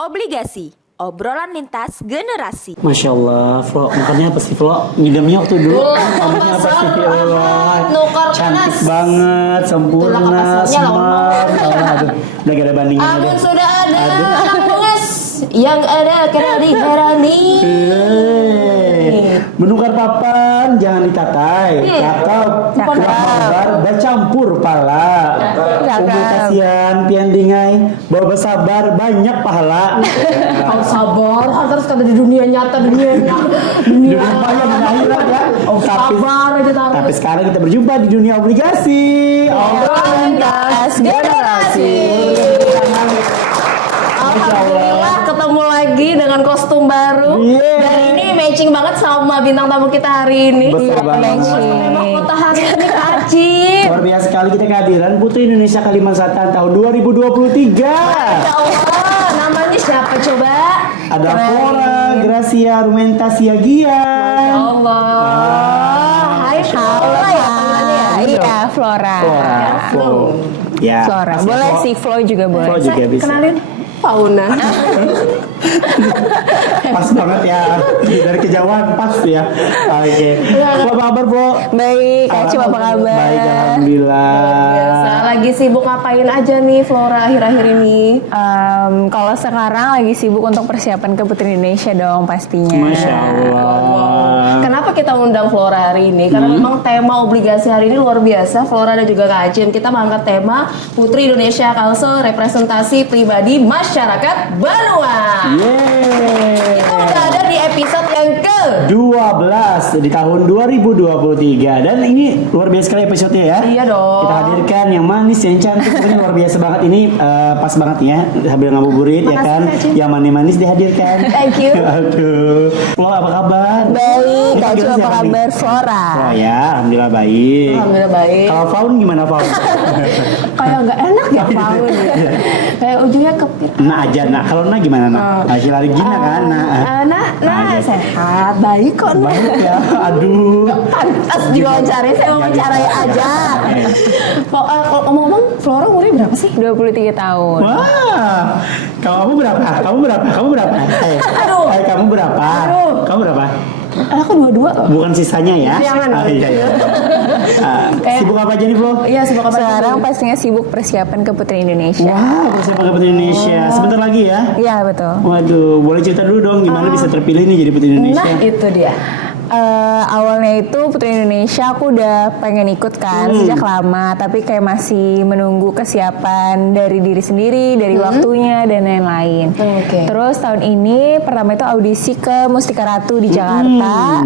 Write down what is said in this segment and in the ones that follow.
Obligasi, obrolan lintas generasi. Masya Allah, Flo, makannya apa sih Flo? Ngidamnya waktu dulu. Makannya apa sih? Nukar Cantik panas. banget, sempurna, Itulah kapasnya, smart. Aduh, udah gak ada bandingnya. Ampun sudah ada Aduh. anak bungas yang ada karena diherani. Menukar papan, jangan ditatai. Cakep, kabar, bercampur pala. Umur kasihan, pian dingai, bawa bersabar, banyak pahala. Kau sabar, harus kata di dunia nyata, dunia Dunia maya dan akhirat ya. sabar aja tahu. Tapi sekarang kita berjumpa di dunia obligasi. Obrolan lintas generasi. Alhamdulillah ketemu lagi dengan kostum baru. Yeah. Dan ini matching banget sama bintang tamu kita hari ini. Betul banget. Memang kota hari ini Kak Aci. Luar biasa sekali kita kehadiran Putri Indonesia Kalimantan Selatan tahun 2023. Ya Allah, namanya siapa coba? Ada Keren. Flora, Gracia, Rumenta, Siagia. Ya Allah. Hai Flora ya panggilannya ya? Iya, Flora. Flo. Ya. Flora. pasti Boleh Flo. sih, Flo juga boleh. Flo juga bisa. Kenalin Fauna. Pas banget ya. Dari kejauhan pas ya. Oke. Flo, apa kabar Flo? Baik, Kak Ci, apa kabar? Baik, alhamdulillah. Biasa. Lagi sibuk ngapain aja nih Flora akhir-akhir ini? Kalau sekarang lagi sibuk untuk persiapan ke Putri Indonesia dong pastinya. Masya Allah. Kenapa kita undang Flora hari ini? Karena memang tema obligasi hari ini luar biasa. Flora dan juga Kak Acin, kita mengangkat tema Putri Indonesia Kalsel representasi pribadi masyarakat Banua. Yeay. Itu udah ada di episode yang ke 12 di tahun 2023 dan ini luar biasa sekali episode-nya ya. Iya dong. Kita hadirkan yang manis, yang cantik, pokoknya luar biasa banget ini pas banget ya sambil ngabuburit ya Makasih, kan. Kak Cin. Yang manis-manis dihadirkan. Thank you. Aduh. Flo apa kabar? Baik, Ini Kak Ci, panggilan apa siapa nih? kabar? Flora. Oh ya, alhamdulillah baik. Alhamdulillah baik. Kalau Faun gimana Faun? Kayak nggak enak ya Faun ya. Kayak ujungnya kepir. Nah aja, nah kalau nah gimana nah? Nah, lagi gina kan? Nah, Nah, sehat, baik kok. Nah. baik ya. Aduh. Pantas diwawancarai, saya wawancarai aja. Ngomong-ngomong, Flora umurnya berapa sih? 23 tahun. Wah, kamu berapa? Kamu berapa? Kamu berapa? Aduh. Kamu berapa? Aduh. Kamu berapa? Aku 22 loh. Bukan sisanya ya? Jangan. Iya, iya. Sibuk apa aja nih, Flo? Iya, sibuk apa? Sekarang pastinya sibuk persiapan ke Putri Indonesia. Wah, persiapan ke Putri Indonesia. Sebentar lagi ya? Iya, betul. Waduh, boleh cerita dulu dong gimana bisa terpilih nih jadi Putri Indonesia? Nah, itu dia. Awalnya itu Putri Indonesia aku udah pengen ikut kan sejak lama, tapi kayak masih menunggu kesiapan dari diri sendiri, dari waktunya dan lain-lain. Oke. Terus tahun ini pertama itu audisi ke Mustika Ratu di Jakarta.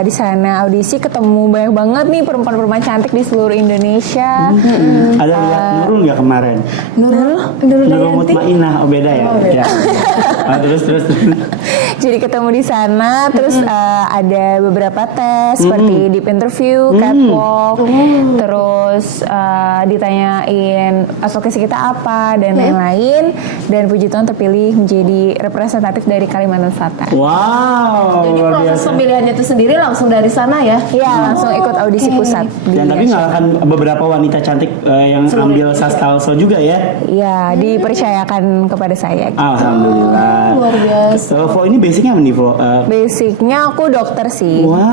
Di sana audisi ketemu banyak banget nih perempuan-perempuan cantik di seluruh Indonesia. Ada lihat Nurul nggak kemarin? Nurul Nurul Dayanti. Mutmainah, oh beda ya? Oh, beda. Ya. Terus. Jadi ketemu di sana, terus ada beberapa tes seperti deep interview, catwalk, terus ditanyain advokasi kita apa dan lain-lain, dan puji Tuhan terpilih menjadi representatif dari Kalimantan Selatan. Wow, Jadi luar proses biasa. pemilihannya itu sendiri langsung dari sana ya? Iya, langsung ikut audisi pusat. Dan tapi ngalahkan beberapa wanita cantik yang ambil Saskalso juga ya? Iya, dipercayakan kepada saya. Alhamdulillah. Luar biasa. Flo ini basicnya apa nih Flo? Basicnya aku dokter sih. Wah,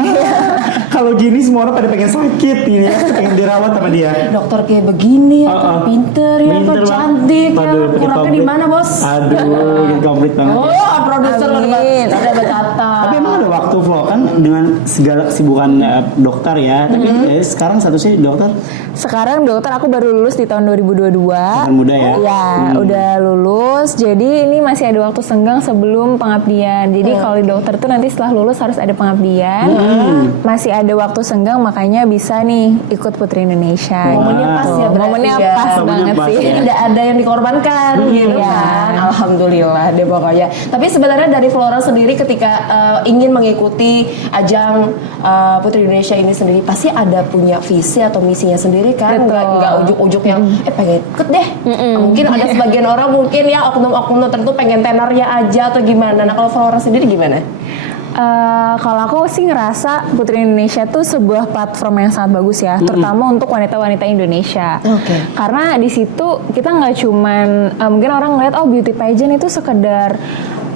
kalau gini semua orang pada pengen sakit ini ya, pengen dirawat sama dia. Dokter kayak begini ya, kan pinter ya, Pinter kan lah. cantik ya, Aduh, pakai kurangnya di komplit. mana bos? Aduh, gitu komplit banget. Oh, produser Amin. ada berkata. Tapi emang ada waktu Flo kan dengan segala kesibukan dokter ya. Tapi sekarang statusnya dokter Sekarang dokter aku baru lulus di tahun 2022. kan muda ya. Iya, udah lulus. Jadi ini masih ada waktu senggang sebelum pengabdian. Jadi kalau di dokter tuh nanti setelah lulus harus ada pengabdian. Masih ada waktu senggang, makanya bisa nih ikut Putri Indonesia. Momennya pas ya berarti Momennya ya. pas Momennya banget pas sih. ya. Tidak ada yang dikorbankan gitu Iya. kan. Alhamdulillah deh pokoknya. Tapi sebenarnya dari Flora sendiri ketika ingin mengikuti ajang Putri Indonesia ini sendiri pasti ada punya visi atau misinya sendiri kan. Betul. Nggak ujuk-ujuk yang pengen ikut deh. Mungkin ada sebagian orang mungkin ya oknum-oknum tertentu pengen tenornya aja atau gimana. Nah kalau Flora sendiri gimana? Kalau aku sih ngerasa Putri Indonesia tuh sebuah platform yang sangat bagus ya, terutama untuk wanita-wanita Indonesia. Karena di situ kita nggak cuman mungkin orang ngeliat oh beauty pageant itu sekedar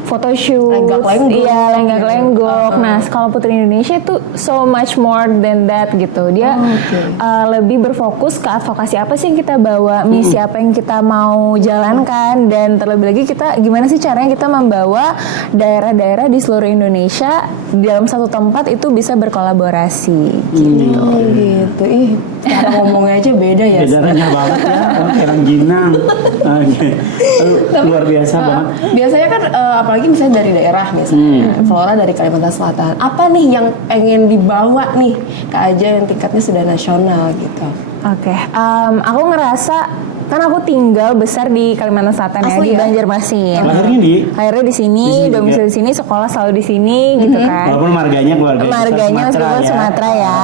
photoshoot, iya lenggak-lenggok. Nah, kalau Putri Indonesia itu so much more than that gitu. Dia lebih berfokus ke advokasi apa sih yang kita bawa, misi apa yang kita mau jalankan, dan terlebih lagi kita gimana sih caranya kita membawa daerah-daerah di seluruh Indonesia dalam satu tempat itu bisa berkolaborasi gitu. Gitu. Ih, cara ngomongnya aja beda ya. Bedanya banget ya, orang Ginang. Luar biasa banget. Biasanya kan apalagi misalnya dari daerah misalnya Flora dari Kalimantan Selatan, apa nih yang pengen dibawa nih ke Aja yang tingkatnya sudah nasional gitu? Oke, aku ngerasa kan aku tinggal besar di Kalimantan Selatan ya, di Banjarmasin. Lahirnya di sini, domisili di sini, sekolah selalu di sini gitu kan. Walaupun marganya meskipun Sumatera ya.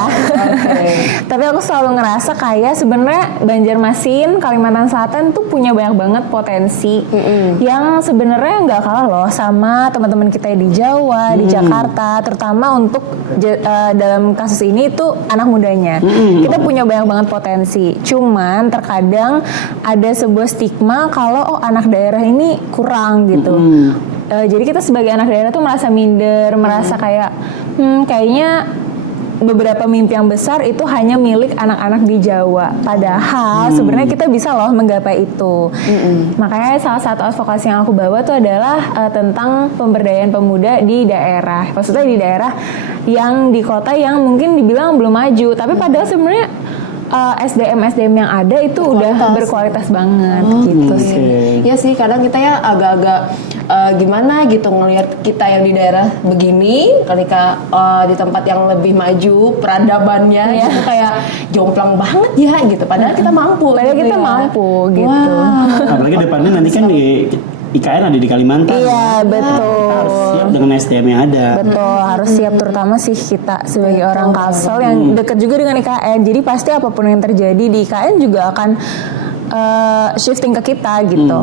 Tapi aku selalu ngerasa kayak sebenarnya Banjarmasin, Kalimantan Selatan tuh punya banyak banget potensi yang sebenarnya nggak kalah loh sama teman-teman kita di Jawa, di Jakarta, terutama untuk dalam kasus ini tuh anak mudanya. Kita punya banyak banget potensi. Cuman terkadang ada sebuah stigma kalau anak daerah ini kurang gitu. Jadi kita sebagai anak daerah tuh merasa minder, merasa kayak kayaknya beberapa mimpi yang besar itu hanya milik anak-anak di Jawa. Padahal sebenarnya kita bisa loh menggapai itu. Makanya salah satu advokasi yang aku bawa tuh adalah tentang pemberdayaan pemuda di daerah. Maksudnya di daerah yang di kota yang mungkin dibilang belum maju, tapi padahal sebenarnya SDM yang ada itu udah berkualitas banget gitu sih. Ya sih, kadang kita ya agak-agak gimana gitu ngelihat kita yang di daerah begini, ketika di tempat yang lebih maju peradabannya itu kayak jomplang banget ya gitu. Padahal kita mampu. Padahal gitu kita mampu gitu. Wow. Apalagi depannya nanti kan di IKN ada di Kalimantan. Iya betul. Harus siap dengan SDM yang ada. Betul, harus siap terutama sih kita sebagai orang Kalsel yang dekat juga dengan IKN. Jadi pasti apapun yang terjadi di IKN juga akan shifting ke kita gitu.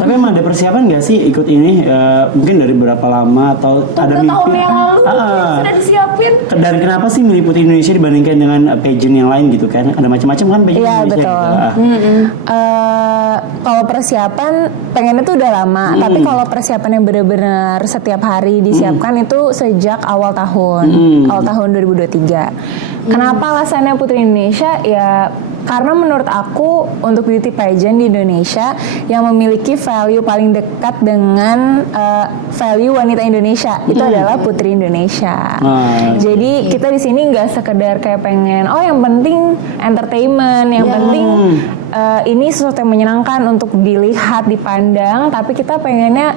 Tapi emang ada persiapan nggak sih ikut ini? Mungkin dari berapa lama atau ada mimpi? Tahun yang lalu sudah disiapin. Dan kenapa sih milih Putri Indonesia dibandingkan dengan pageant yang lain gitu kan? Ada macam-macam kan pageant Indonesia. Iya betul. Kalau persiapan pengennya tuh udah lama, tapi kalau persiapan yang benar-benar setiap hari disiapkan itu sejak awal tahun 2023. Kenapa alasannya Putri Indonesia? Ya karena menurut aku untuk beauty pageant di Indonesia yang memiliki value paling dekat dengan value wanita Indonesia itu adalah Putri Indonesia. Jadi kita di sini nggak sekedar kayak pengen yang penting entertainment, yang penting ini sesuatu yang menyenangkan untuk dilihat, dipandang, tapi kita pengennya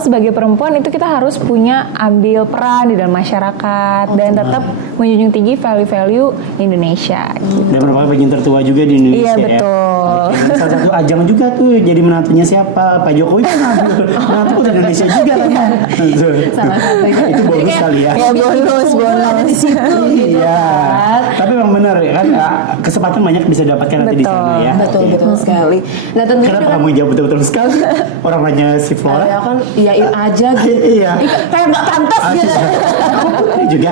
sebagai perempuan itu kita harus punya ambil peran di dalam masyarakat dan tetap menjunjung tinggi value-value Indonesia gitu. Dan merupakan pageant tertua juga di Indonesia. Iya betul. Ya. Salah satu ajang juga tuh jadi menantunya siapa? Pak Jokowi kan menantu Putri Indonesia juga kan. Salah satunya. Itu bonus kali ya. Ya bonus. Di situ gitu. Iya. Tapi memang benar ya kan kesempatan banyak bisa dapatkan nanti di sana ya. Betul sekali. Nah tentunya Kenapa kamu jawab betul sekali? Orang nanya si Flora. ya kan iyain aja gitu. Iya. Kayak nggak pantas gitu. Kamu Putri juga.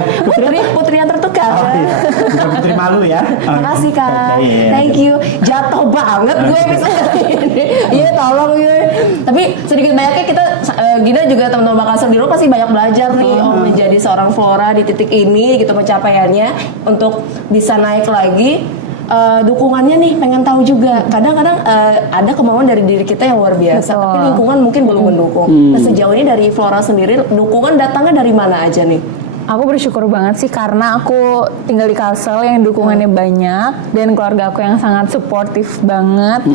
Putri yang tertukar. Iya. Bukan Putri malu ya. Makasih Kak. Thank you. Jatuh banget gue episode ini. Iya tolong ya. Tapi sedikit banyaknya kita Gina juga teman-teman bakal di rumah pasti banyak belajar nih menjadi seorang Flora di titik ini gitu pencapaiannya untuk bisa naik lagi. Dukungannya nih pengen tahu juga. Kadang-kadang ada kemauan dari diri kita yang luar biasa, tapi lingkungan mungkin belum mendukung. Nah sejauh ini dari Flora sendiri dukungan datangnya dari mana aja nih? Aku bersyukur banget sih karena aku tinggal di Kalsel yang dukungannya banyak dan keluarga aku yang sangat suportif banget.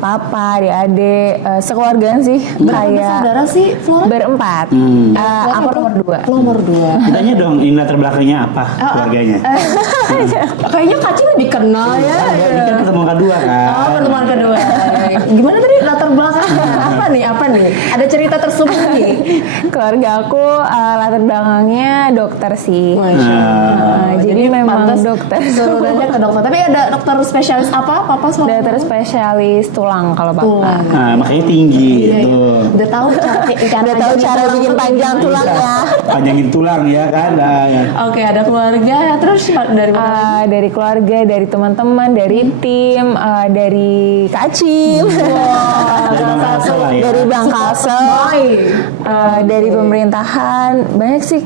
Papa, adik-adik, sekeluargaan sih. Berapa saudara sih Flora? Berempat. Aku nomor 2. Tanya dong ini latar belakangnya apa keluarganya? Kayaknya Kaci lebih kenal ya. Ini kan pertemuan kedua kan. Pertemuan kedua. Gimana tadi latar belakangnya? Apa nih? Ada cerita tersembunyi? Keluarga aku latar belakangnya dokter sih. Masya Allah. Jadi memang pantas dokter. Suruh nanya ke dokter. Tapi ada dokter spesialis apa? Papa sama Dokter spesialis tulang kalau papa. tulang. Nah, makanya tinggi Iya, itu. Udah tahu Udah tahu cara bikin panjang tulangnya. Panjangin tulang ya kan. Nah, ya. Oke, ada keluarga. Terus dari mana? Dari keluarga, dari teman-teman, dari tim, dari Kak Acim, Dari Bang Kasel lah ya. dari Bang Kasel, dari pemerintahan. Banyak sih,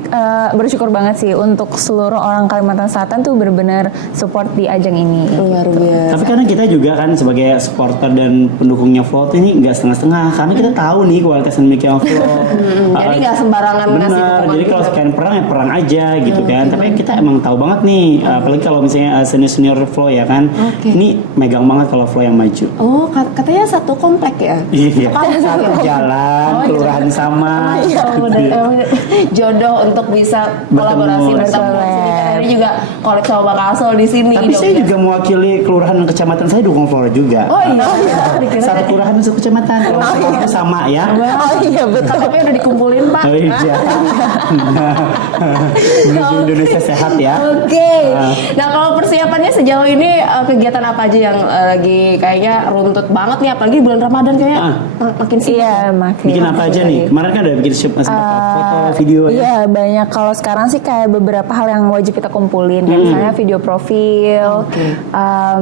bersyukur banget sih untuk seluruh orang Kalimantan Selatan tuh benar-benar support di ajang ini. Luar biasa. Tapi karena kita juga kan sebagai supporter dan pendukungnya Float ini nggak setengah-setengah, karena kita tahu nih kualitas dan miliknya Float. Jadi nggak sembarangan ngasih Benar, dukungan jadi kalau gitu. sekian perang ya perang aja gitu kan. Tapi kita emang tahu banget nih, apalagi kalau misalnya senior Float ya kan, ini megang banget kalau Float yang maju. Oh, katanya satu komplek ya? Iya, Kampus satu ya? jalan, kelurahan sama. Oh, dan emang jodoh untuk bisa kolaborasi Bertemu. bersama di sini. Karena ini juga kolek sama Bang Kasel di sini. Tapi saya juga mewakili kelurahan dan kecamatan saya dukung Flora juga. Oh iya, dikira Satu kelurahan dan satu kecamatan. Kalau itu sama ya. Oh iya betul. tapi udah dikumpulin Pak. Oh iya. Menuju Indonesia sehat ya. Oke. Nah kalau persiapannya sejauh ini kegiatan apa aja yang lagi kayaknya runtut banget nih, apalagi bulan Ramadan kayaknya makin sibuk. Iya makin. Bikin apa aja nih? Kemarin kan ada bikin shoot foto, video ya. Iya banyak. Kalau sekarang sih kayak beberapa hal yang wajib kita kumpulin. Kayak misalnya video profil,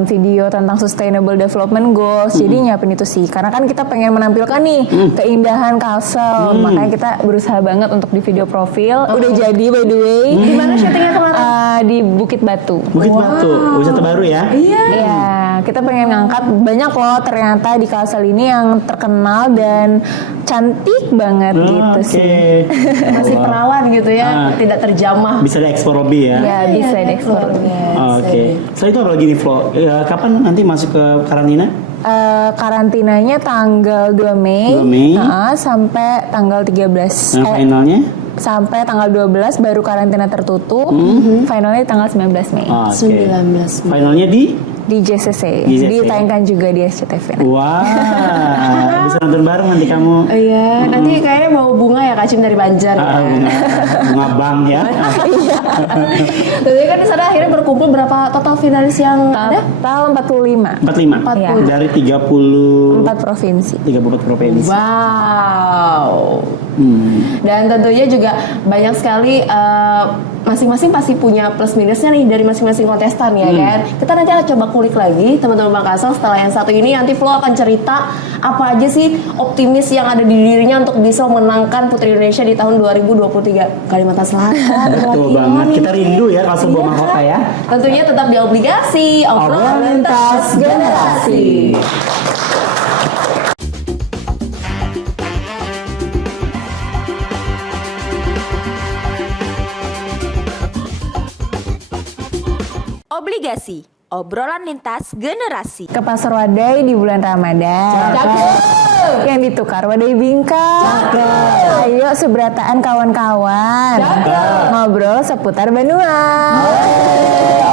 video tentang sustainable development goals. Jadi nyiapin itu sih. Karena kan kita pengen menampilkan nih keindahan Kalsel. Makanya kita berusaha banget untuk di video profil. Udah jadi by the way. Di mana syutingnya kemarin? Di Bukit Batu. Bukit Batu, wisata baru ya. Iya, kita pengen ngangkat banyak loh ternyata di Kalsel ini yang terkenal dan cantik banget gitu sih. Masih perawan gitu ya, tidak terjamah. Bisa diekspor lebih ya. Ya bisa diekspor. Oke. Setelah itu apa lagi nih Flo? Kapan nanti masuk ke karantina? Karantinanya tanggal 2 Mei, 2 Mei. Sampai tanggal 13. Nah, finalnya? Sampai tanggal 12 baru karantina tertutup. Finalnya di tanggal 19 Mei. Oke. 19 Finalnya Di JCC. Di JCC. Ditayangkan juga di SCTV. Wah, bisa nonton bareng nanti kamu. Iya, nanti kayaknya bawa bunga ya Kak Cim dari Banjar. Bunga bang ya. Tapi kan di sana akhirnya berkumpul berapa total finalis yang ada? Total 45. 45. Iya. Dari 30 4 provinsi. 34 provinsi. Wow. Dan tentunya juga banyak sekali masing-masing pasti punya plus minusnya nih dari masing-masing kontestan ya kan. Kita nanti akan coba kulik lagi teman-teman Bang Kasel setelah yang satu ini. Nanti Flo akan cerita apa aja sih optimis yang ada di dirinya untuk bisa memenangkan Putri Indonesia di tahun 2023 Kalimantan Selatan. Betul banget. Kita rindu ya kalau sebuah mahkota ya. Tentunya tetap di obligasi, obrolan lintas generasi. Obligasi, obrolan lintas generasi. Ke Pasar Wadai di bulan Ramadan. Yang ditukar Wadai Bingkai. Ayo sebrataan kawan-kawan. Ngobrol seputar Benua.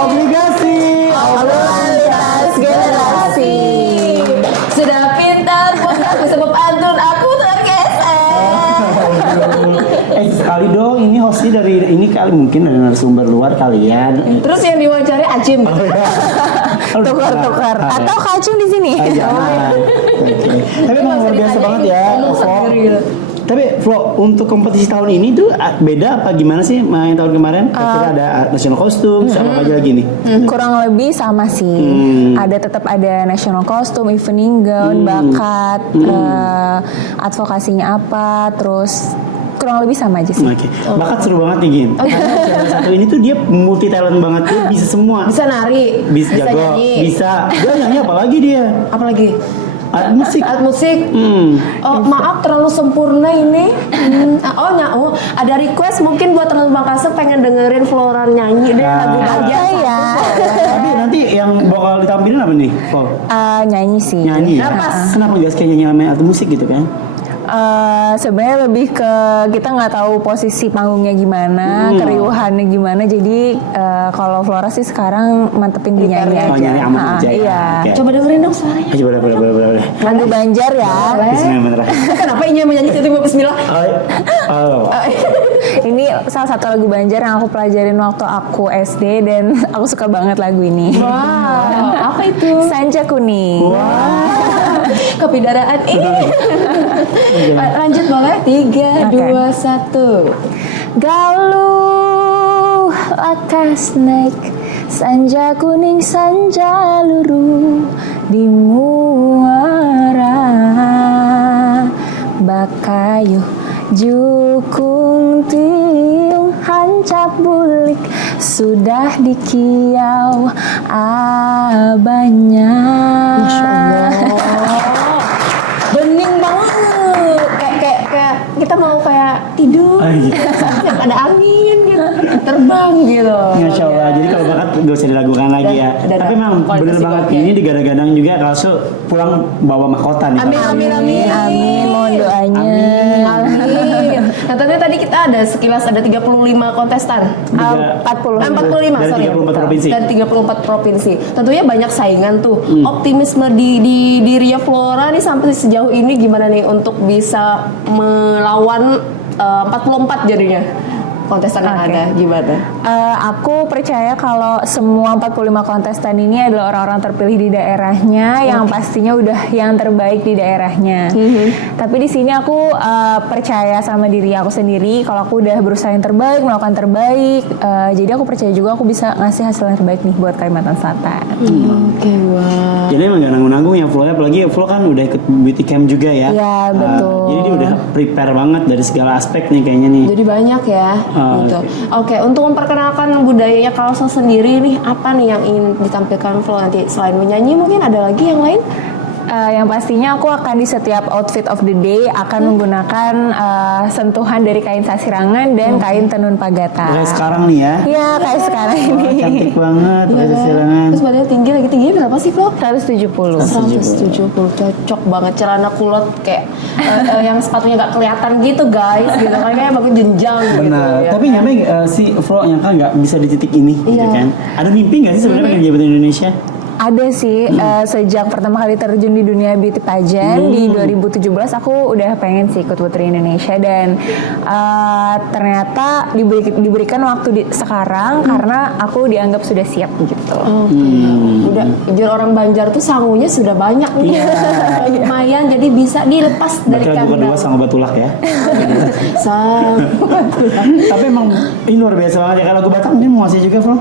Obligasi. Obrolan lintas generasi. Sudah pintar, pintar bisa pantun, aku tergeser. Sekali dong, ini hostnya dari ini kali mungkin dari narasumber luar kalian. Terus yang diwawancari Acim. Tukar-tukar. Atau kacung di sini. Oke. Tapi emang luar biasa banget ya. Ngomong Flo. sendiri gitu. Tapi Flo, untuk kompetisi tahun ini tuh beda apa gimana sih main tahun kemarin? Kira ada national costume, sama apa aja lagi nih? Kurang lebih sama sih. Tetap ada national costume, evening gown, bakat, advokasinya apa, terus kurang lebih sama aja sih. Oke. Bakat seru banget nih Gin. Karena cewek satu ini tuh dia multi talent banget, dia bisa semua. Bisa nari, Bisa jago, nyanyi. bisa. Dia nyanyi apa lagi dia? Apalagi? Alat musik. Alat musik. Oh, maaf terlalu sempurna ini. Ada request mungkin buat teman Bang Kasel pengen dengerin Flora nyanyi deh lagu bahagia. Ya. Tapi nanti yang bakal ditampilin apa nih? Flo? Nyanyi sih. Nyanyi ya? Napas. Kenapa gak kayak nyanyi sama alat musik gitu kan? Sebenarnya lebih ke kita nggak tahu posisi panggungnya gimana, keriuhannya gimana. Jadi kalau Flora sih sekarang mantepin di nyanyi aja. Oh, nyanyi aman aja ya. Iya. Oke. Coba dengerin dong suaranya. Boleh. Lagu Banjar ya. Bismillah bener. Kenapa ini menyanyi tiba-tiba bismillah? Oh. Ini salah satu lagu Banjar yang aku pelajarin waktu aku SD dan aku suka banget lagu ini. Wow, apa itu? Sanja Kuning. Kepidaraan ini. Lanjut boleh? 3, 2, 1. Galuh akas naik Sanja kuning sanja luruh di muara Bakayuh jukung tiung hancap bulik sudah dikiau abanya. Masya Allah. Bening banget. Kayak kita mau kayak tidur. Ada angin gitu. Terbang gitu. Masya Allah. Jadi kalau bakat gak usah diragukan lagi ya. Dan Tapi memang kualitas bener banget juga. ini digadang-gadang juga Kalsu pulang bawa mahkota nih. Amin. Amin, mohon doanya. Amin. Nah, tentunya tadi kita ada sekilas ada 35 kontestan. 40. 45 Dari sorry. 34 provinsi. Dan 34 provinsi. Tentunya banyak saingan tuh. Optimisme di Ria Flora nih sampai sejauh ini gimana nih untuk bisa melawan 44 jadinya kontestan yang Oke. ada gimana? Aku percaya kalau semua 45 kontestan ini adalah orang-orang terpilih di daerahnya yang pastinya udah yang terbaik di daerahnya. Tapi di sini aku percaya sama diri aku sendiri kalau aku udah berusaha yang terbaik, melakukan terbaik. Jadi aku percaya juga aku bisa ngasih hasil yang terbaik nih buat Kalimantan Selatan. Oke, wah. Jadi emang gak nanggung-nanggung ya Flo ya. Apalagi Flo kan udah ikut beauty camp juga ya. Iya, betul. Jadi dia udah prepare banget dari segala aspek nih kayaknya nih. Jadi banyak ya. Gitu. Oke, untuk memperkenalkan budayanya Kalsel sendiri nih, apa nih yang ingin ditampilkan Flo nanti selain menyanyi mungkin ada lagi yang lain? Yang pastinya aku akan di setiap outfit of the day akan menggunakan sentuhan dari kain sasirangan dan kain tenun pagata. Kayak sekarang nih ya. Iya, kayak sekarang ini. Cantik banget Iya pakai kan? silangan. Terus badannya tinggi lagi tingginya berapa sih Flo? 170. 170 cocok banget celana kulot kayak yang sepatunya gak kelihatan gitu guys gitu kan kayak bagus jenjang Benar. gitu ya. Tapi nyampe si Flo yang kan nggak bisa di titik ini gitu Iya. kan. Ada mimpi nggak sih sebenarnya pengen jabat Indonesia? Ada sih, sejak pertama kali terjun di dunia beauty pageant di 2017 aku udah pengen sih ikut Putri Indonesia dan ternyata diberikan waktu sekarang karena aku dianggap sudah siap gitu. Udah jujur orang Banjar tuh sangunya sudah banyak nih. Lumayan jadi bisa dilepas dari Bakal buka dua kandang. sama batulak ya. Sang. Tapi emang ini luar biasa banget ya. Kalau ke Batam ini mau ngasih juga Flo?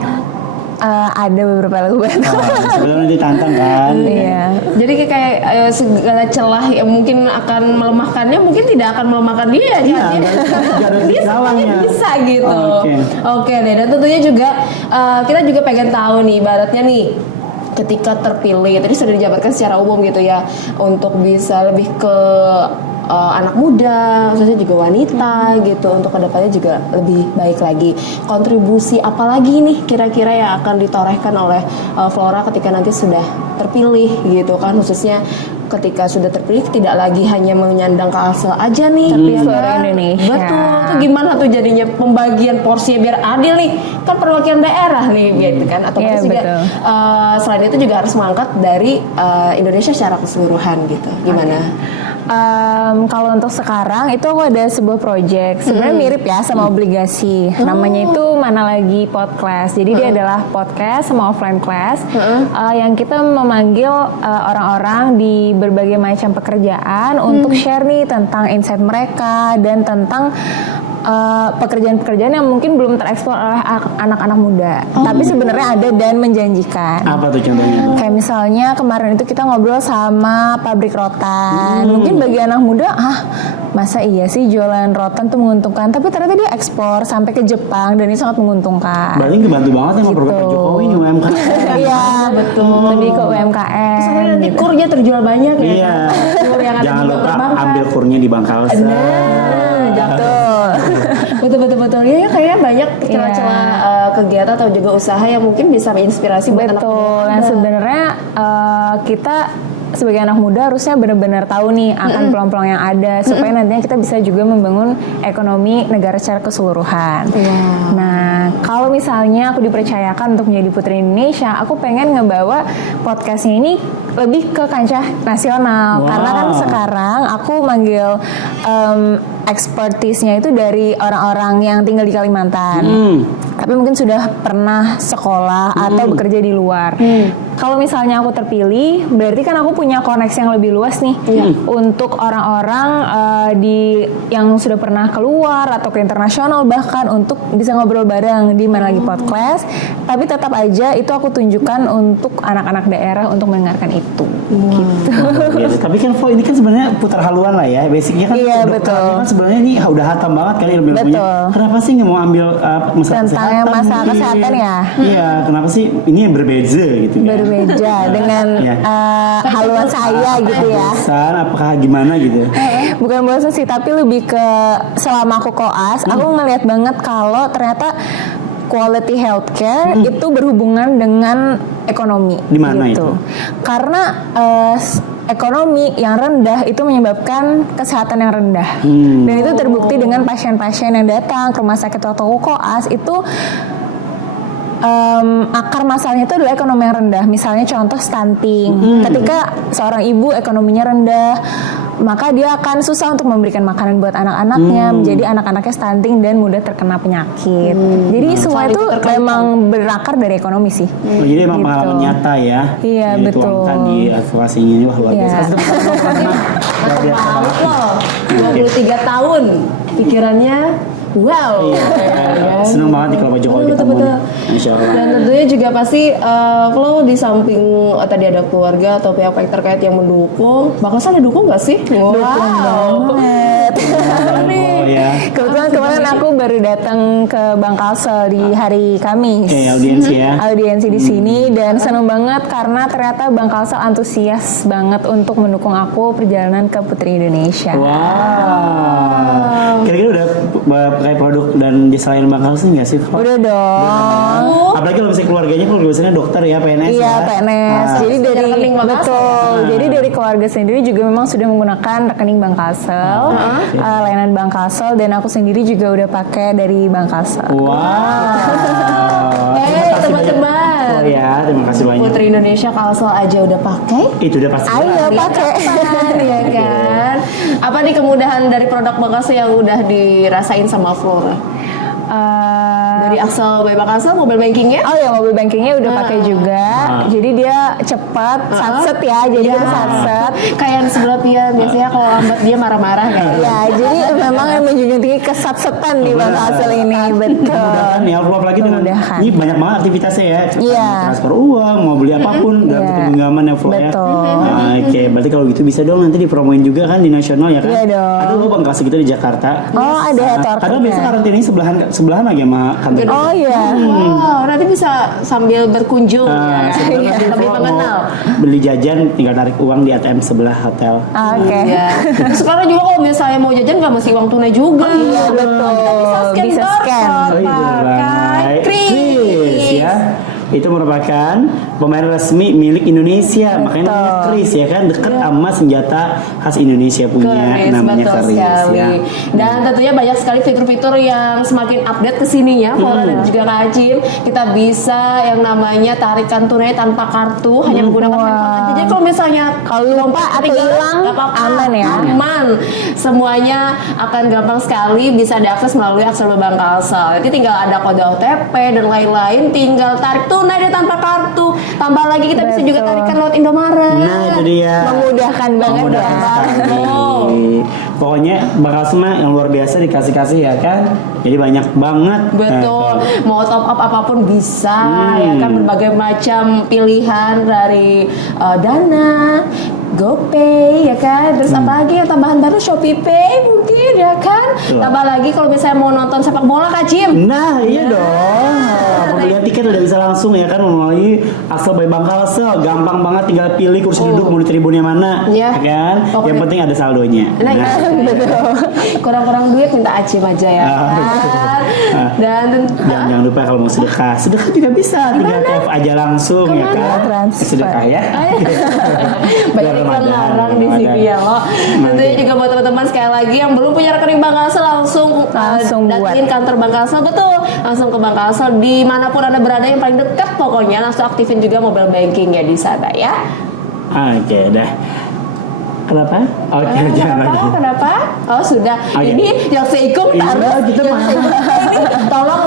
Ada beberapa lagu Batam. Sebelumnya ditantang kan. Iya. Jadi kayak segala celah yang mungkin akan melemahkannya mungkin tidak akan melemahkan dia. Iya, Dia nggak ada dia salahnya. semuanya bisa gitu. Oke. Oke deh, dan tentunya juga kita juga pengen tahu nih, ibaratnya nih ketika terpilih tadi sudah dijabarkan secara umum gitu ya untuk bisa lebih ke anak muda, khususnya juga wanita gitu untuk kedepannya juga lebih baik lagi. Kontribusi apa lagi nih kira-kira yang akan ditorehkan oleh Flora ketika nanti sudah terpilih gitu kan, khususnya ketika sudah terpilih tidak lagi hanya menyandang Kalsel aja nih, Tapi ya seluruh kan? Indonesia. Betul. Itu gimana tuh jadinya pembagian porsinya biar adil nih? Kan perwakilan daerah nih gitu kan. Atau Iya, juga betul. selain itu juga harus mengangkat dari Indonesia secara keseluruhan gitu. Gimana? Kalau untuk sekarang itu aku ada sebuah project sebenarnya mirip ya sama obligasi. Namanya itu Mana Lagi Podcast. Jadi dia adalah podcast sama offline class yang kita memanggil orang-orang di berbagai macam pekerjaan untuk share nih tentang insight mereka dan tentang pekerjaan-pekerjaan yang mungkin belum tereksplor oleh anak-anak muda, tapi sebenarnya ada dan menjanjikan. Apa tuh contohnya? Kayak misalnya kemarin itu kita ngobrol sama pabrik rotan. Mungkin bagi anak muda, masa iya sih jualan rotan tuh menguntungkan? Tapi ternyata dia ekspor sampai ke Jepang dan ini sangat menguntungkan. Berarti ngebantu banget sama program Pak Jokowi nih UMKM. Iya, betul. Lebih ke UMKM. Sampai nanti gitu. kurnya terjual banyak ya. Iya. Kur yang ada Jangan di lupa perbankan. ambil kurnya di Bangkal. Betul. Ya kayaknya banyak celah-celah kegiatan atau juga usaha yang mungkin bisa menginspirasi buat anak Betul. muda. Yang sebenarnya kita sebagai anak muda harusnya benar-benar tahu nih akan peluang-peluang yang ada supaya nantinya kita bisa juga membangun ekonomi negara secara keseluruhan. Nah, kalau misalnya aku dipercayakan untuk menjadi Putri Indonesia, aku pengen ngebawa podcastnya ini lebih ke kancah nasional. Karena kan sekarang aku manggil expertise-nya itu dari orang-orang yang tinggal di Kalimantan. Tapi mungkin sudah pernah sekolah atau bekerja di luar. Kalau misalnya aku terpilih, berarti kan aku punya koneksi yang lebih luas nih untuk orang-orang yang sudah pernah keluar atau ke internasional, bahkan untuk bisa ngobrol bareng di Mana Lagi Podcast. Tapi tetap aja itu aku tunjukkan untuk anak-anak daerah untuk mendengarkan itu. Gitu. Tapi kan Flo ini kan sebenarnya putar haluan lah ya, basicnya kan. Iya, dokter betul. kan sebenarnya ini udah hatam banget kali ilmu-ilmunya. Betul. Kenapa sih nggak mau ambil masalah Tentang kesehatan? masalah mungkin? kesehatan ya? Iya, kenapa sih ini yang berbeda gitu ya? Berbeda dengan haluan saya gitu ya. Bosan, apakah gimana gitu? Bukan bosan sih, tapi lebih ke selama aku koas, aku ngeliat banget kalau ternyata quality healthcare itu berhubungan dengan ekonomi. Di mana gitu. itu? Karena ekonomi yang rendah itu menyebabkan kesehatan yang rendah. Dan itu terbukti dengan pasien-pasien yang datang ke rumah sakit waktu aku koas itu akar masalahnya itu adalah ekonomi yang rendah. Misalnya contoh stunting. Ketika seorang ibu ekonominya rendah, maka dia akan susah untuk memberikan makanan buat anak-anaknya, menjadi anak-anaknya stunting dan mudah terkena penyakit. Jadi semua itu memang berakar dari ekonomi sih. Oh, jadi emang Gitu. pengalaman nyata ya. Iya, Yang betul. dituangkan di advokasinya ini, wah luar Iya. biasa. Luar biasa banget. Loh, 23 tahun pikirannya wow. Seneng banget nih kalau Pak Jokowi ketemu Betul. nih. Insya Allah. Dan tentunya juga pasti Flo di samping tadi ada keluarga atau pihak-pihak terkait yang mendukung, bakal saya dukung nggak sih? Wow. Banget. Oh ya. Kebetulan kemarin aku baru datang ke Bangkalsel di hari Kamis. Oke, audiensi ya. Audiensi di sini dan seneng banget karena ternyata Bangkalsel antusias banget untuk mendukung aku perjalanan ke Putri Indonesia. Wow. Kira-kira udah pakai produk dan selain Bangkalsel nggak sih? Flo? Udah dong. Apalagi kalau misalnya keluarganya, kalau biasanya dokter ya, PNS Iya, ya. PNS. Jadi dari rekening Bangkalsel. betul. Jadi dari keluarga sendiri juga memang sudah menggunakan rekening Bangkalsel, layanan Bangkalsel, dan aku sendiri juga udah pakai dari Bangkalsel. Wow. Terima kasih teman-teman. banyak. Oh ya, terima kasih banyak. Putri Indonesia Kalsel aja udah pakai. Itu udah pasti. Ayo pakai. Iya kan? Apa nih kemudahan dari produk Bangkalsel yang udah dirasain sama Flora? Dari Axel by Bangkalsel, mobile bankingnya? Oh ya, mobil bankingnya udah pakai juga. Jadi dia cepat, satset ya. Jadi kita satset. Kayak yang sebelah Pia biasanya kalau lambat dia marah-marah kan. Ya, jadi memang yang menjunjung tinggi kesatsetan di Bangkalsel ini, betul. Memudahkan ya, apalagi dengan Memudahkan. ini banyak banget aktivitasnya ya. Iya. Mau transfer uang, mau beli apapun dalam Iya. bentuk genggaman ya, Flo ya. Betul. Nah, oke, berarti kalau gitu bisa dong nanti dipromoin juga kan di nasional ya kan? Iya dong. Ada loh Bangkalsel gitu di Jakarta. Oh, ada headquarter-nya. Kadang biasa karantinanya sebelahan lagi sama kantor. Oh iya. Wow, nanti bisa sambil berkunjung ya. Sebenarnya nanti Lebih Flo mau mengenal. beli jajan tinggal tarik uang di ATM sebelah hotel. Oke. Iya. Sekarang juga kalau misalnya mau jajan nggak mesti uang tunai juga. Iya, betul. Bisa scan. Oh iya, pakai Kris ya. Itu merupakan pemain resmi milik Indonesia, makanya namanya Kris ya kan, dekat sama senjata khas Indonesia punya, Kris, namanya betul Kris sekali. ya. Dan tentunya banyak sekali fitur-fitur yang semakin update kesininya, Flora dan juga Kak Acim. Kita bisa yang namanya tarikan tunai tanpa kartu, hanya menggunakan handphone aja. Jadi kalau misalnya Kalau lupa atau ketinggalan, hilang, nggak apa-apa, aman ya. Aman. Semuanya akan gampang sekali bisa diakses melalui Axel Bangkalsel. Jadi tinggal ada kode OTP dan lain-lain, tinggal tarik tunai deh tanpa kartu. Tambah lagi kita bisa juga Betul. tarikan lewat Indomaret. Nah itu dia. Memudahkan banget Memudahkan ya. sekali. Pokoknya Bangkalsel mah yang luar biasa dikasih-kasih ya kan. Jadi banyak banget. Betul, mau top up apapun bisa ya kan, berbagai macam pilihan dari Dana, GoPay ya kan, terus apa lagi yang tambahan baru, Shopee Pay mungkin ya kan? Betul. Tambah lagi kalau misalnya mau nonton sepak bola Kak Jim. Nah iya dong, pembelian tiket udah bisa langsung ya kan melalui Axel by Bank Kalsel, gampang banget tinggal pilih kursi duduk mau di tribunnya mana, Iya. ya kan? Oke. Yang penting ada saldonya. Nah, betul. Kurang-kurang duit minta Acim aja ya kan. Dan Jangan lupa kalau mau sedekah juga bisa, tinggal TF aja langsung ya kan. Transfer. Sedekah ya. banyak Biar iklan Ramadan, larang di Ramadan. sini ya lo. Tentunya juga buat teman-teman sekali lagi yang belum punya rekening Bank Kalsel langsung buat. datengin kantor Bank Kalsel, betul. Langsung ke Bank Kalsel dimanapun Anda berada yang paling dekat pokoknya, langsung aktifin juga mobile banking ya di sana ya. Oke dah. Kenapa? Oke, jangan lagi. Kenapa? Oh sudah. Oke. Ini yang seikum Iya, harus kita yang mah. seikum ini tolong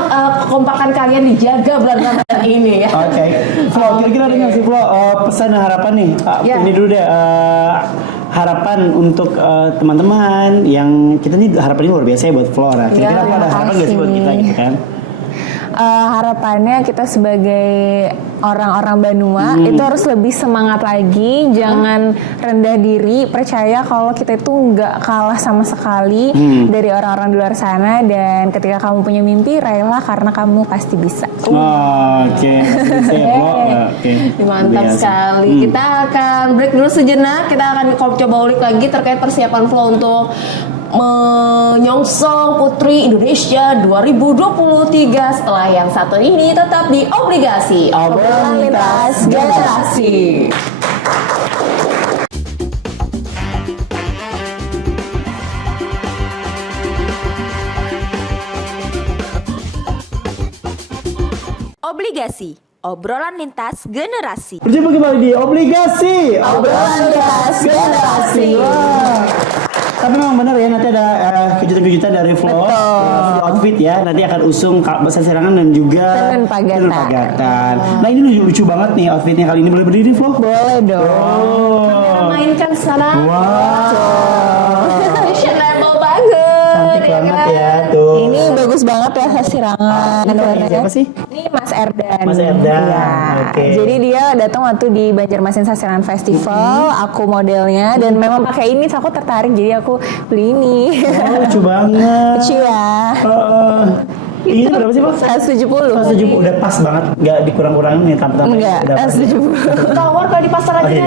kekompakan kalian dijaga bulan Ramadan ini ya. Oke, Flo, kira-kira ada nggak sih Flo pesan dan harapan nih? Ya. Ini dulu deh harapan untuk teman-teman yang kita nih harapan ini luar biasa ya buat Flora. Kira-kira Ya, Flo ada harapan nggak sih buat kita gitu kan? Harapannya kita sebagai orang-orang Banua itu harus lebih semangat lagi, jangan rendah diri, percaya kalau kita itu nggak kalah sama sekali dari orang-orang di luar sana, dan ketika kamu punya mimpi, raihlah karena kamu pasti bisa. Oke, bisa ya Flo. Oke. Mantap Biasa. sekali. Kita akan break dulu sejenak. Kita akan coba ulik lagi terkait persiapan Flo untuk menyongsong Putri Indonesia 2023 setelah yang satu ini tetap di Obligasi Obrolan Lintas Generasi. Obligasi, obrolan lintas generasi. Berjumpa kembali di Obligasi Obrolan Lintas Generasi. Wah. Tapi memang benar ya, nanti ada kejutan-kejutan dari Flo di outfit ya. Nanti akan usung bahasa serangan dan juga Tenun Pagatan. Pagatan. Nah ini lucu banget nih outfitnya kali ini. Boleh berdiri Flo? Boleh dong. Oh. Mainkan sana. Wow. Fashionable banget. Cantik ya banget kan? ya tuh. Ini bagus banget ya sasirangan warnanya. Siapa sih? Ini Mas Erdan. Mas Erdan, Iya. oke. Jadi dia datang waktu di Banjarmasin Sasirangan Festival, aku modelnya, dan memang pakai ini, so aku tertarik, jadi aku beli ini. Oh, lucu banget. Lucu ya. Ini berapa sih Pak? 170. 170 udah pas banget, nggak dikurang-kurangin nih tampil-tampil. Enggak, Udah pas. 170. Tawar kalau di pasar Oh, aja. iya.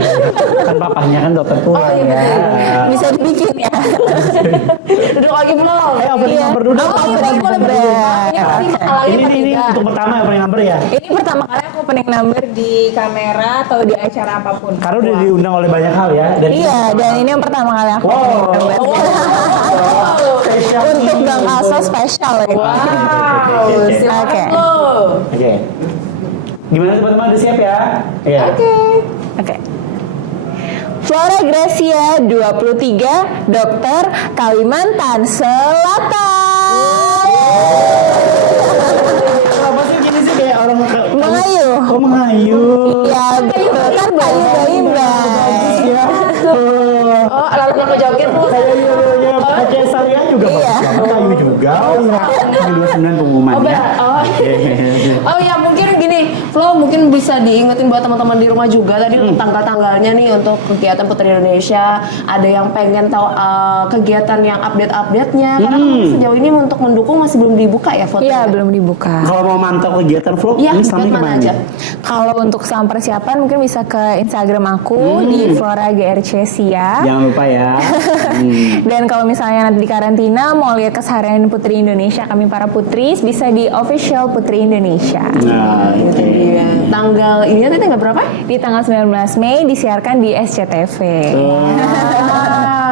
Kan papahnya kan dokter tua Oh, iya, ya. Bisa dibikin ya. Duduk lagi belum? Opening number dulu. Oh, boleh, boleh, boleh. Ini untuk pertama opening number ya. Ini pertama kali aku opening number di kamera atau di acara apapun. Karena udah diundang oleh banyak hal ya. Dan Iya, dan ini yang pertama kali aku Wow. opening number. Spesial Untuk ini. Bang Also spesial ya. Wow, silakan Oke. lo. Oke. Gimana teman-teman, udah siap ya? Iya. Oke. Flora Gracia 23, dokter Kalimantan Selatan. Apa sih gini sih kayak orang Mengayu. Kok mengayu? Ya betul kan kayu Mbak. Ya. Oh, lalu mau joget Bu. Kayak pakai syariah juga Iya. bagus. Kayu juga. Oh iya. 29 pengumumannya. Oh ya, mungkin gini, Flo mungkin bisa diingetin buat teman-teman di rumah juga tadi untuk tanggal-tanggalnya nih untuk kegiatan Putri Indonesia. Ada yang pengen tahu kegiatan yang update-update-nya karena kan sejauh ini untuk mendukung masih belum dibuka ya fotonya. Iya belum dibuka. Kalau mau mantau kegiatan vlog, Iya, ini buat selama mana kemana aja? nih? Kalau untuk selama persiapan mungkin bisa ke Instagram aku di Flora GRC Sia. Jangan lupa ya. Dan kalau misalnya nanti di karantina mau lihat keseharian Putri Indonesia, kami para putri, bisa di official Putri Indonesia. Nah, Itu dia. Tanggal ini nanti tanggal berapa? Di tanggal 19 Mei disiarkan di SCTV.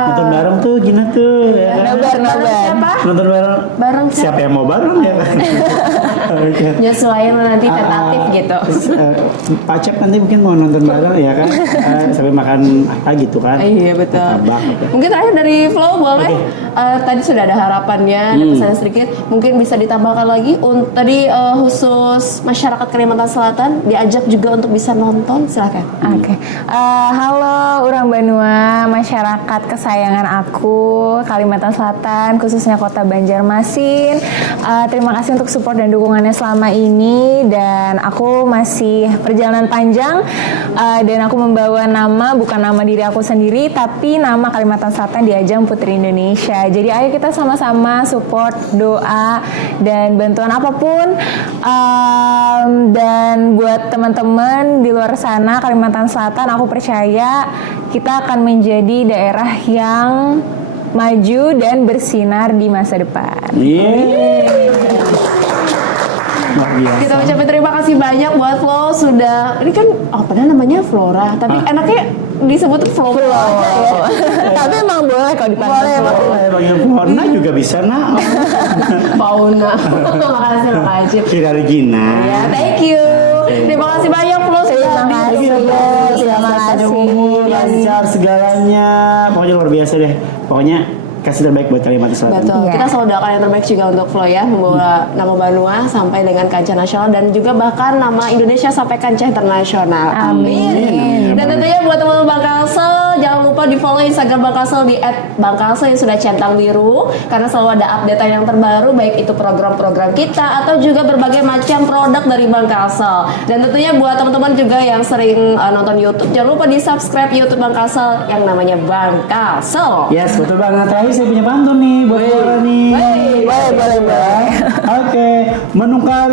nonton bareng tuh gini tuh. Ya kan? Nobar. Siapa? Nonton bareng. Bareng Siapa yang mau bareng ya? Oke. Nyesuaiin nanti tentatif gitu. Pak Cep nanti mungkin mau nonton bareng ya kan? Sampai makan apa gitu kan? Iya betul. Martabak, gitu. Mungkin terakhir dari Flo boleh. Tadi sudah ada harapannya, ada pesannya sedikit. Mungkin bisa ditambahkan lagi. Tadi khusus masyarakat Kalimantan Selatan diajak juga untuk bisa nonton, silakan. Oke. Halo orang Banua, masyarakat kesayangan kesayangan aku, Kalimantan Selatan, khususnya kota Banjarmasin. Terima kasih untuk support dan dukungannya selama ini, dan aku masih perjalanan panjang, dan aku membawa nama, bukan nama diri aku sendiri, tapi nama Kalimantan Selatan di ajang Putri Indonesia. Jadi ayo kita sama-sama support, doa, dan bantuan apapun. Dan buat teman-teman di luar sana Kalimantan Selatan, aku percaya kita akan menjadi daerah yang maju dan bersinar di masa depan. Kita ucapin terima kasih banyak buat Flo sudah, ini kan padahal namanya Flora, tapi enaknya disebut Flora aja ya. Tapi emang boleh kalau dipanggil Panggil Fauna juga bisa, nak. Fauna. Makasih. Kira Regina. Ya, thank you. Terima kasih banyak Flo sudah hadir. Terima kasih. Umur, lancar segalanya. Pokoknya luar biasa deh. Pokoknya kasih terbaik buat Kalimantan Selatan. Betul. Iya. Kita selalu doakan yang terbaik juga untuk Flo ya, membawa nama Banua sampai dengan kancah nasional dan juga bahkan nama Indonesia sampai kancah internasional. Amin. Dan tentunya buat teman-teman Bang Kalsel, jangan lupa di follow Instagram Bang Kalsel di @bangkalsel yang sudah centang biru, karena selalu ada update yang terbaru, baik itu program-program kita atau juga berbagai macam produk dari Bang Kalsel. Dan tentunya buat teman-teman juga yang sering nonton YouTube, jangan lupa di subscribe YouTube Bang Kalsel yang namanya Bang Kalsel. Yes, betul banget. Terakhir saya punya pantun nih buat Flora nih. Boleh. Oke, menukar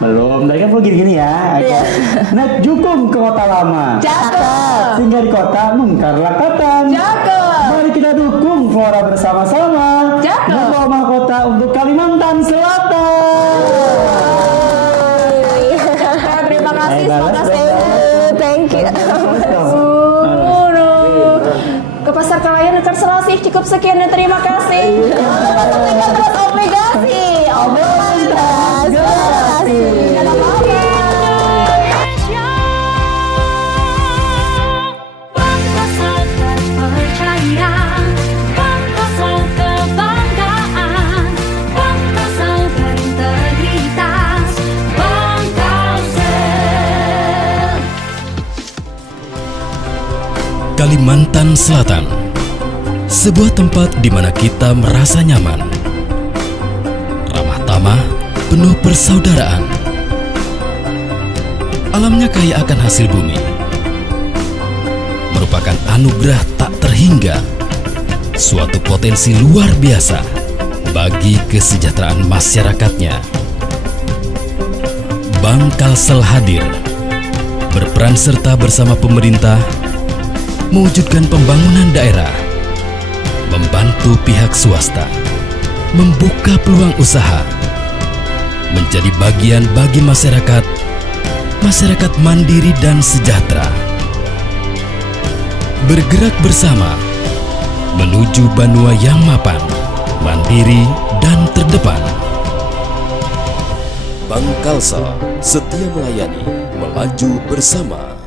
belum. Tadi kan Flora gini-gini ya. Oke. Naik jukung ke kota lama. Cakep. Singgah di kota mengkarlah katan. Cakep. Mari kita dukung Flora bersama-sama. Cakep. Membawa mahkota untuk Kalimantan Selatan. Terima kasih, balas semoga dong. stay good. Thank you. Ke pasar Kalayan dekat Selasih. Cukup sekian dan terima kasih. Saksikan terus obligasi. Obligasi. Dalam Bangkasel terpercaya, Bangkasel kebanggaan, Bangkasel berintegritas, Bangkasel. Kalimantan Selatan, sebuah tempat di mana kita merasa nyaman, ramah tamah, penuh persaudaraan. Alamnya kaya akan hasil bumi, merupakan anugerah tak terhingga, suatu potensi luar biasa bagi kesejahteraan masyarakatnya. Bang Kalsel hadir, berperan serta bersama pemerintah mewujudkan pembangunan daerah, membantu pihak swasta, membuka peluang usaha, menjadi bagian bagi masyarakat mandiri dan sejahtera. Bergerak bersama menuju Banua yang mapan, mandiri, dan terdepan. Bang Kalsel setia melayani, melaju bersama.